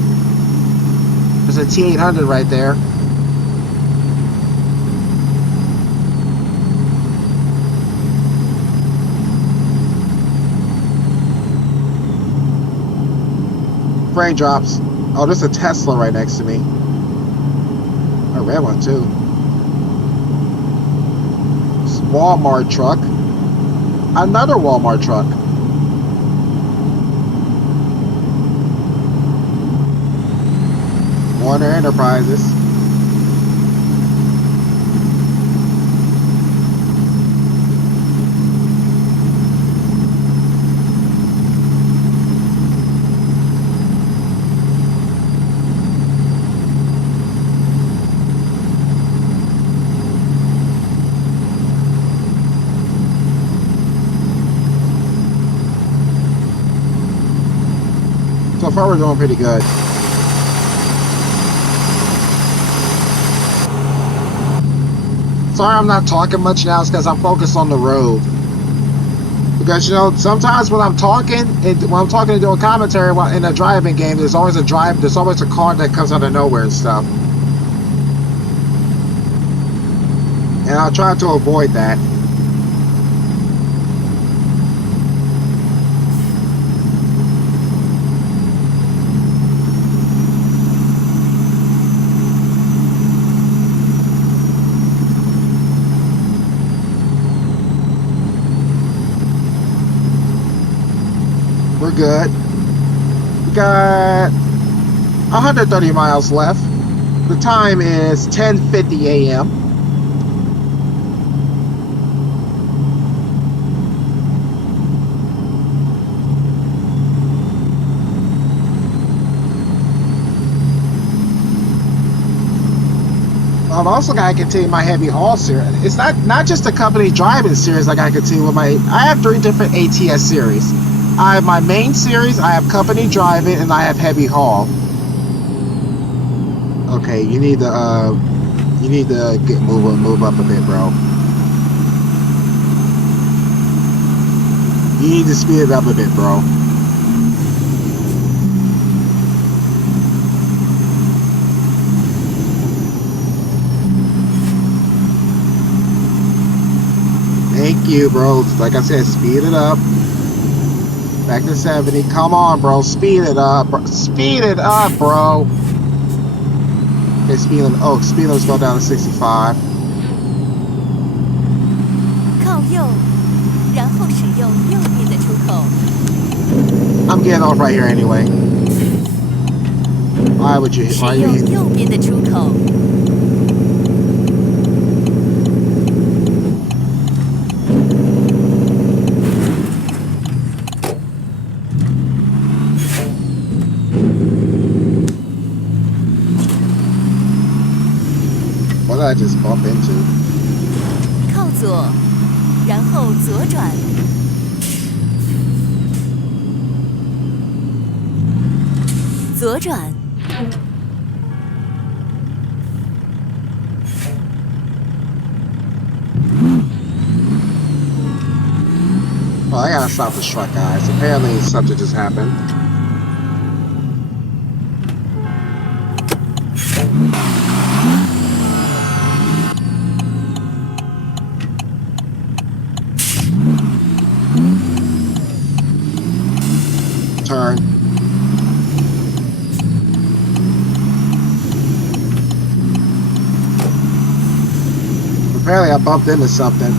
There's a T800 right there. Frame drops. Oh, there's a Tesla right next to me. A red one too. Walmart truck. Another Walmart truck. Warner Enterprises. So far, we're doing pretty good. Sorry I'm not talking much now. It's because I'm focused on the road. Because, you know, sometimes when I'm talking and doing commentary in a driving game, there's always a car that comes out of nowhere and stuff. And I'll try to avoid that. We're good. We got 130 miles left. The time is 10:50 a.m. I'm also gotta continue my heavy haul series. It's not just the company driving series I gotta continue with I have 3 different ATS series. I have my main series, I have company driving, and I have heavy haul. Okay, you need to move up a bit, bro. You need to speed it up a bit, bro. Thank you, bro. Like I said, speed it up. Back to 70. Come on, bro. Speed it up. Speed it up, bro. Okay, speed limit's go down to 65. 靠右，然后使用右边的出口。 I'm getting off right here anyway. Why would you? 使用右边的出口。 What did I just bump into? 靠左，然后左转。左转。 Oh, I gotta stop this truck, guys. Apparently something just happened. Turn. Apparently I bumped into something.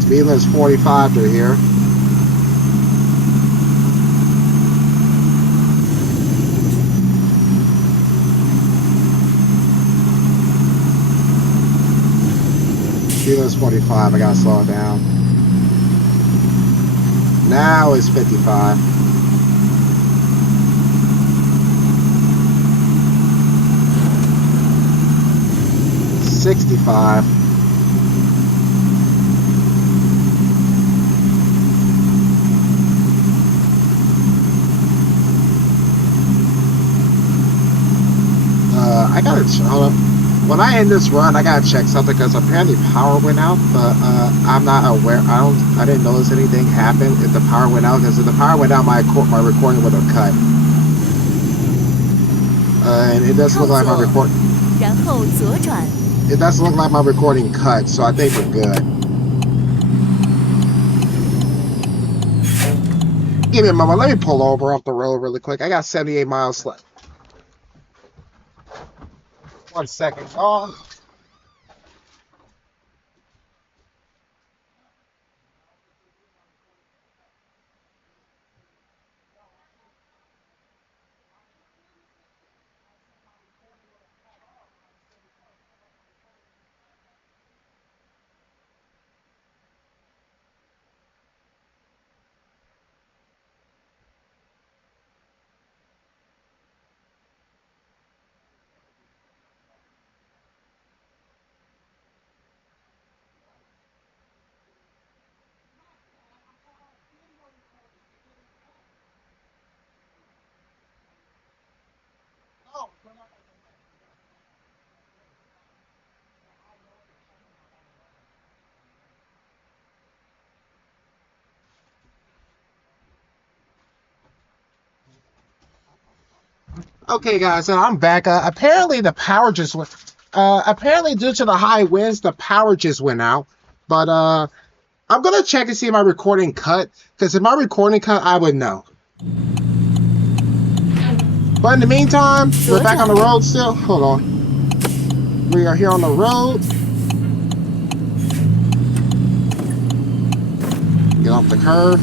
Speed limit's 45 through here. Speed limit's 45. I gotta slow it down. Now it's 55. $65. I gotta hold up. When I end this run, I gotta check something because apparently power went out, but I'm not aware. I didn't notice anything happened if the power went out. Because if the power went out, my recording would have cut. And it doesn't look like my recording. 然后左转。 It doesn't look like my recording cut, so I think we're good. Give me a moment. Let me pull over off the road really quick. I got 78 miles left. 1 second. Oh. Okay, guys, so I'm back. Apparently, the power just went. Apparently, due to the high winds, the power just went out. But I'm gonna check and see if my recording cut. Because if my recording cut, I would know. But in the meantime, we're back on the road still. Hold on. We are here on the road. Get off the curve.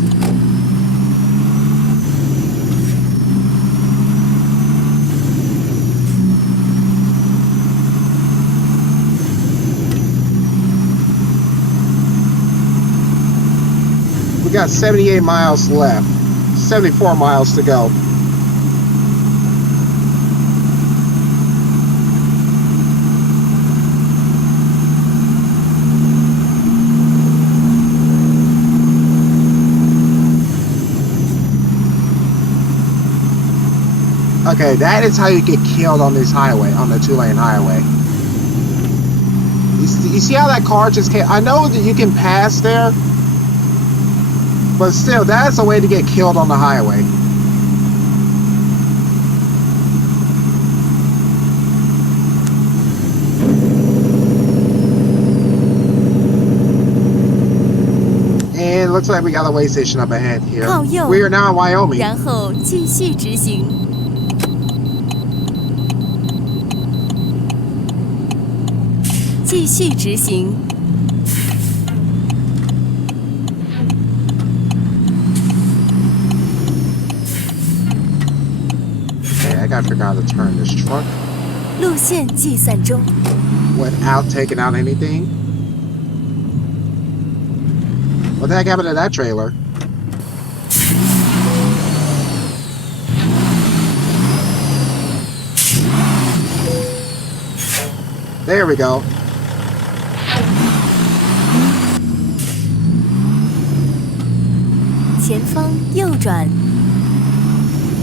We got 78 miles left. 74 miles to go. Okay, that is how you get killed on this highway, on the 2-lane highway. You see how that car just came? I know that you can pass there, but still, that's a way to get killed on the highway. And it looks like we got a way station up ahead here. We are now in Wyoming. 然后继续直行。继续直行。 I gotta figure out how to turn this truck 路线计算中。 without taking out anything. What the heck happened to that trailer? There we go.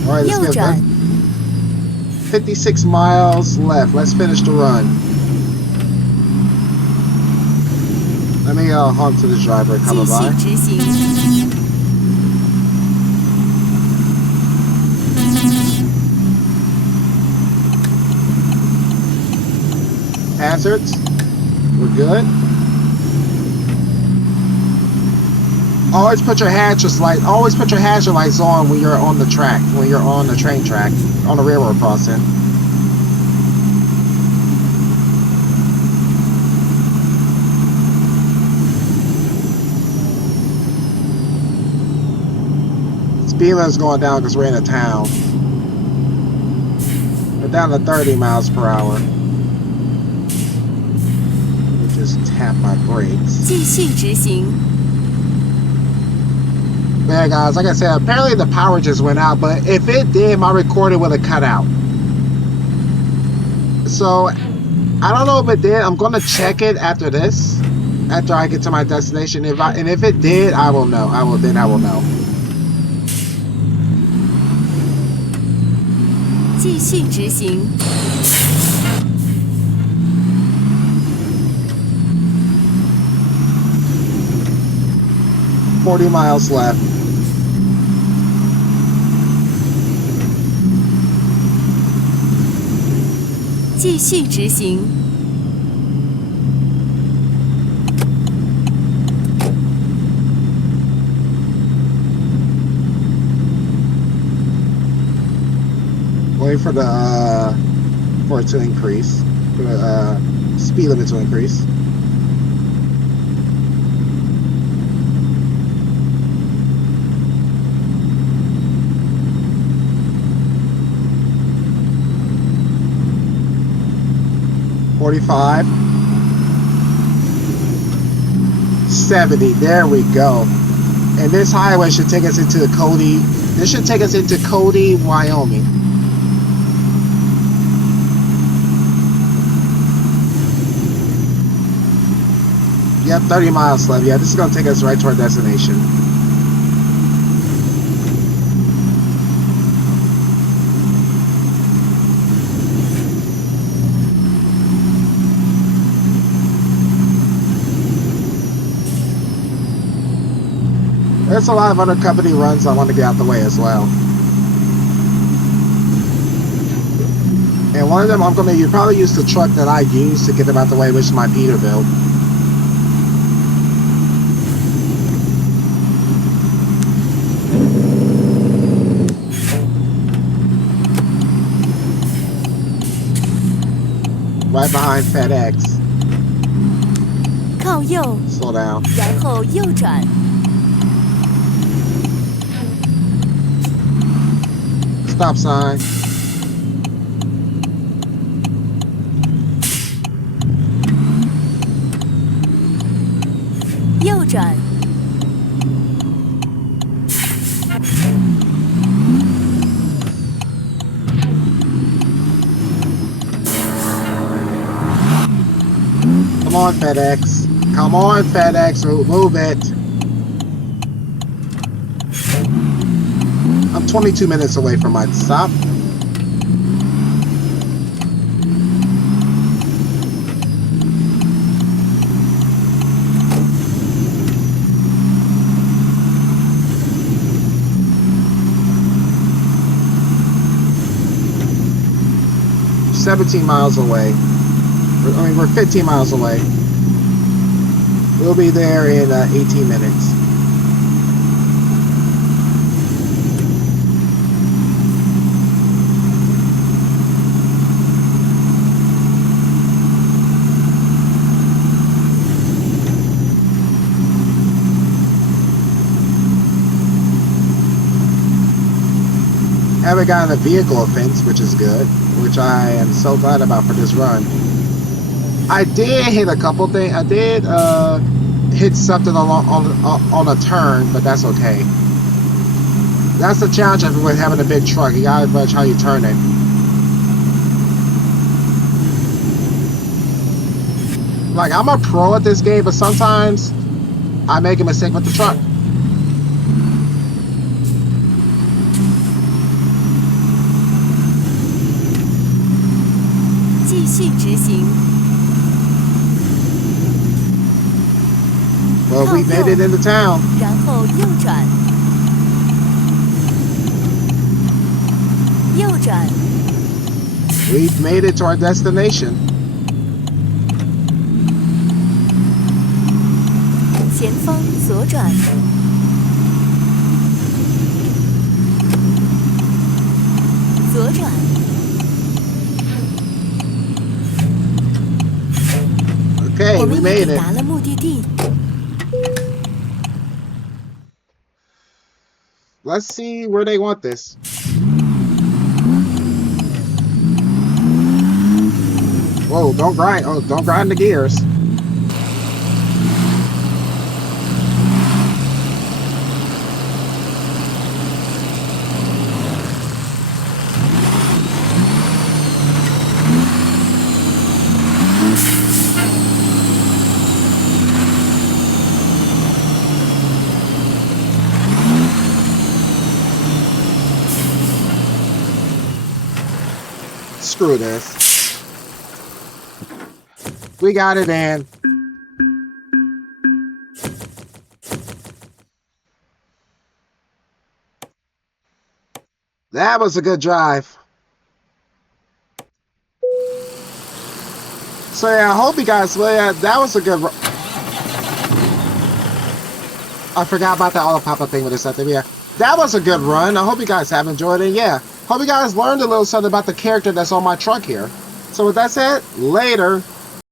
Alright, let's get 56 miles left. Let's finish the run. Let me honk to the driver coming by. ACERT, we're good. Always put your hazard lights on when you're on the track, when you're on the train track, on the railroad crossing. Speed limit's going down because we're in a town. We're down to 30 miles per hour, which is just tap my brakes. 继续直行， Yeah, guys, like I said, apparently the power just went out, but if it did, my recording would have cut out. So, I don't know if it did. I'm going to check it after this, after I get to my destination. If it did, I will know. I will know. 继续直行， 40 miles left. 继续直行， Wait for for it to increase, for the speed limit to increase. $45, 70. There we go. And this highway should take us into Cody. This should take us into Cody, Wyoming. Yep, 30 miles left. Yeah, this is going to take us right to our destination. There's a lot of other company runs I want to get out the way as well. And one of them, you probably use the truck that I use to get them out the way, which is my Peterbilt. Right behind FedEx. 靠右， Slow down. 然后右转， Stop sign. 右转， Come on, FedEx. Come on, FedEx. Move it. I'm 22 minutes away from my stop. We're 17 miles away. We're 15 miles away. We'll be there in 18 minutes. Haven't gotten a vehicle offense, which is good, which I am so glad about for this run. I did hit a couple things. I did hit something on a turn, but that's okay. That's the challenge with having a big truck. You gotta watch how you turn it. Like, I'm a pro at this game, but sometimes I make a mistake with the truck. Well, we made it into town. 然后右转，右转， We've made it to our destination. 前方左转，左转， Okay, 我 we 们 made 已抵 it. 达了目的地。 Let's see where they want this. Whoa, don't grind. Oh, don't grind the gears. screw this. We got it in. That was a good drive. So yeah, I hope you guys, well, yeah, that was a good I forgot about that auto pop-up thing with this stuff. Yeah, that was a good run. I hope you guys have enjoyed it. Yeah, hope you guys learned a little something about the character that's on my truck here. So with that said, later.